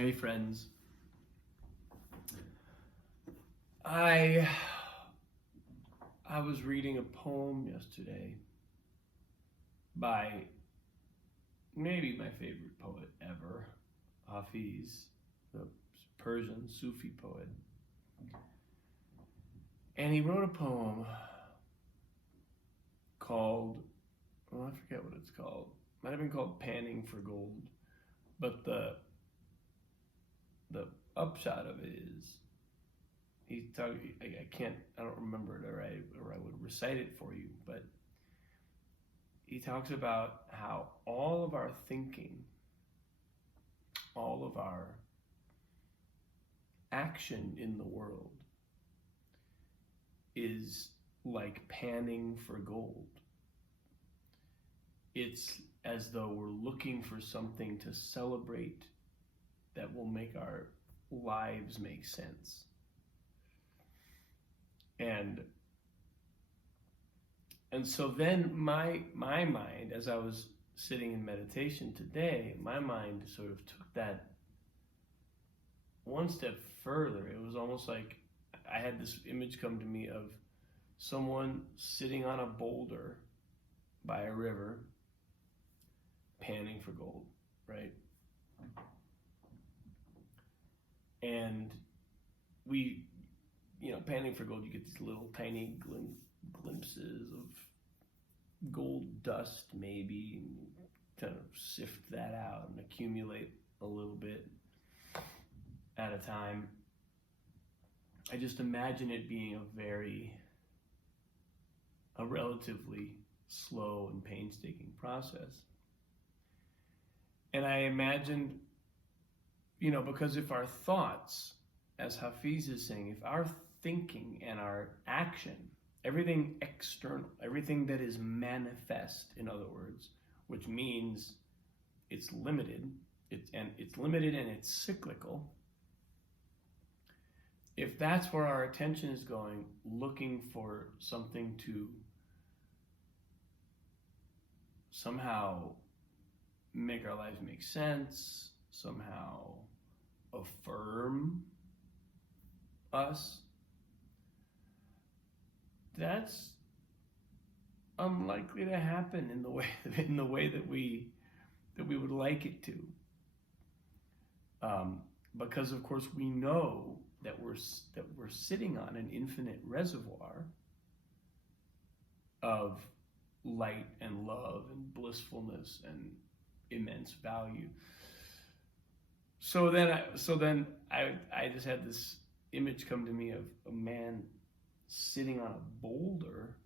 Hey friends, I I was reading a poem yesterday by maybe my favorite poet ever, Hafiz, the Persian Sufi poet. And he wrote a poem called, well, I forget what it's called. Might have been called Panning for Gold. But the upshot of it is I don't remember it, or I would recite it for you, but he talks about how all of our thinking, all of our action in the world is like panning for gold. It's as though we're looking for something to celebrate that will make our lives make sense. And so then my mind, as I was sitting in meditation today, my mind sort of took that one step further. It was almost like I had this image come to me of someone sitting on a boulder by a river, panning for gold, right? And panning for gold, you get these little tiny glimpses of gold dust, maybe, and kind of sift that out and accumulate a little bit at a time. I just imagine it being a relatively slow and painstaking process. And I imagined, because if our thoughts, as Hafiz is saying, if our thinking and our action, everything external, everything that is manifest, in other words, which means it's limited, and it's cyclical. If that's where our attention is going, looking for something to somehow make our lives make sense, somehow affirm us, that's unlikely to happen in the way that we would like it to, because of course we know that we're sitting on an infinite reservoir of light and love and blissfulness and immense value. So then I just had this image come to me of a man sitting on a boulder,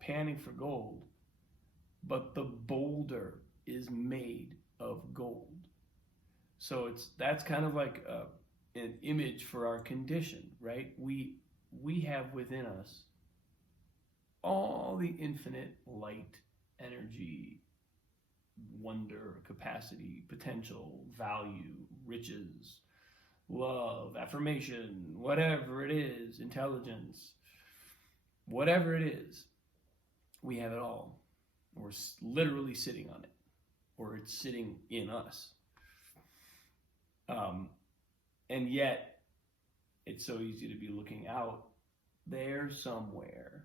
panning for gold, but the boulder is made of gold. So that's kind of like an image for our condition, right? We have within us all the infinite light, energy, wonder, capacity, potential, value, riches, love, affirmation, whatever it is, intelligence, whatever it is, we have it all. We're literally sitting on it, or it's sitting in us. And yet, it's so easy to be looking out there somewhere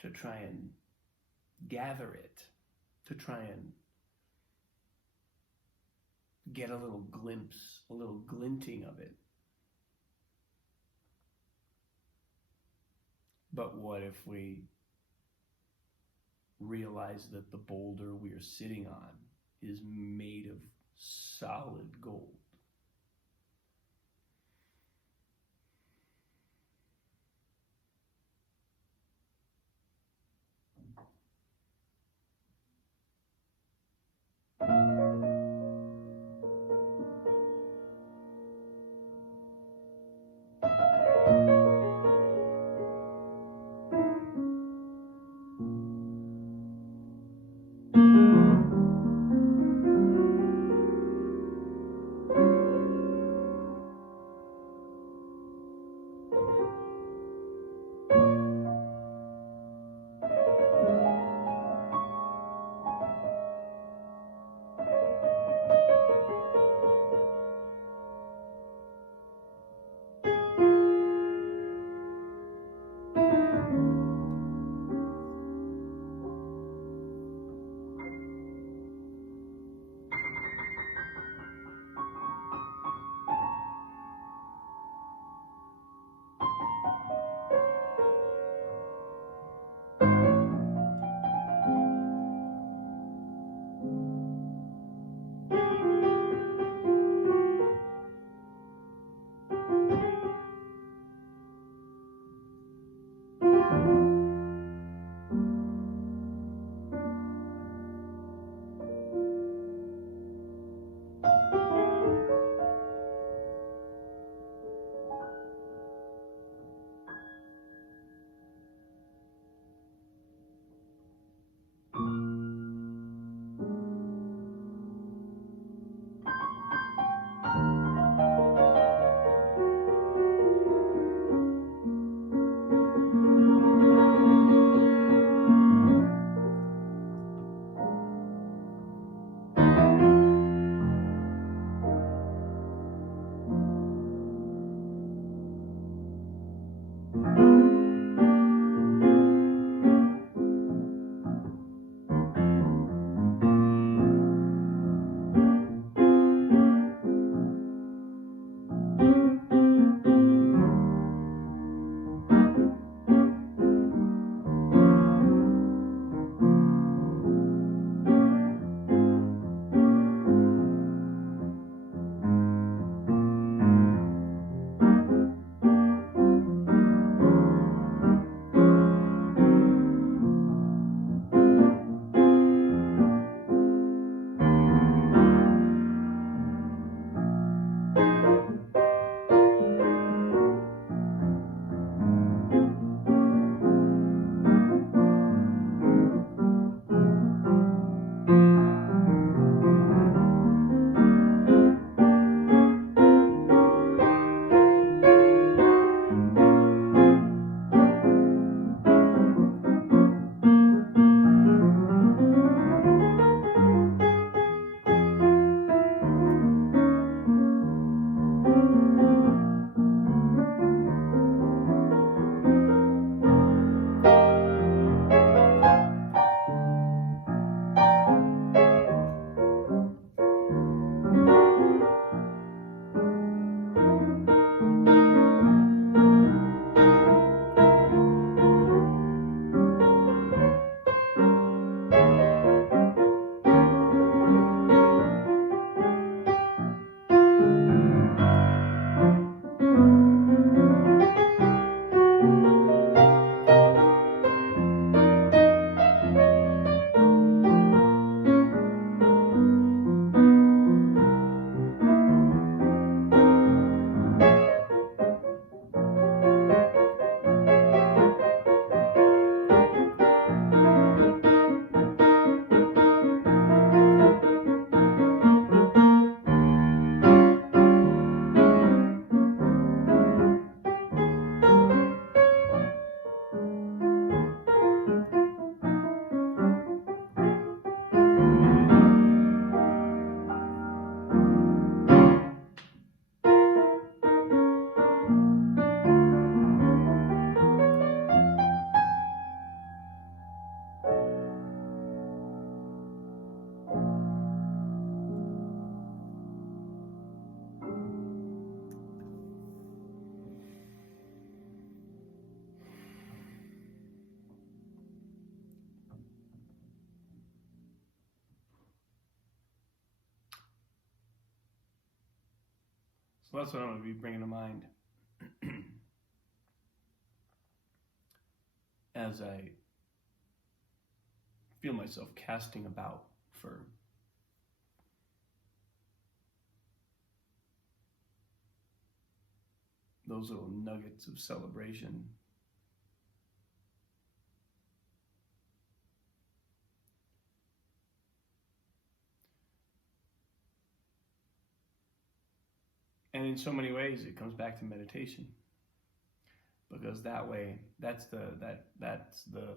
to try and gather it, to try and get a little glimpse, a little glinting of it. But what if we realize that the boulder we are sitting on is made of solid gold? Well, that's what I'm going to be bringing to mind as I feel myself casting about for those little nuggets of celebration. And in so many ways, it comes back to meditation, because that way, that's the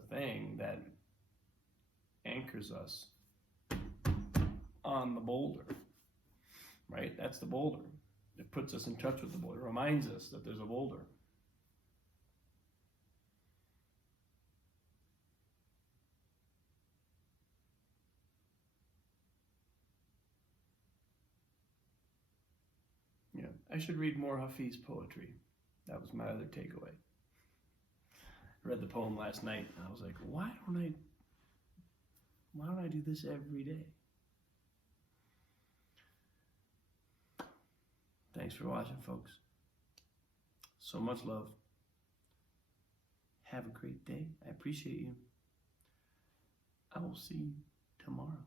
thing that anchors us on the boulder, right? That's the boulder. It puts us in touch with the boulder. It reminds us that there's a boulder. Yeah, I should read more Hafiz poetry. That was my other takeaway. I read the poem last night, and I was like, why don't I do this every day? Thanks for watching, folks. So much love. Have a great day. I appreciate you. I will see you tomorrow.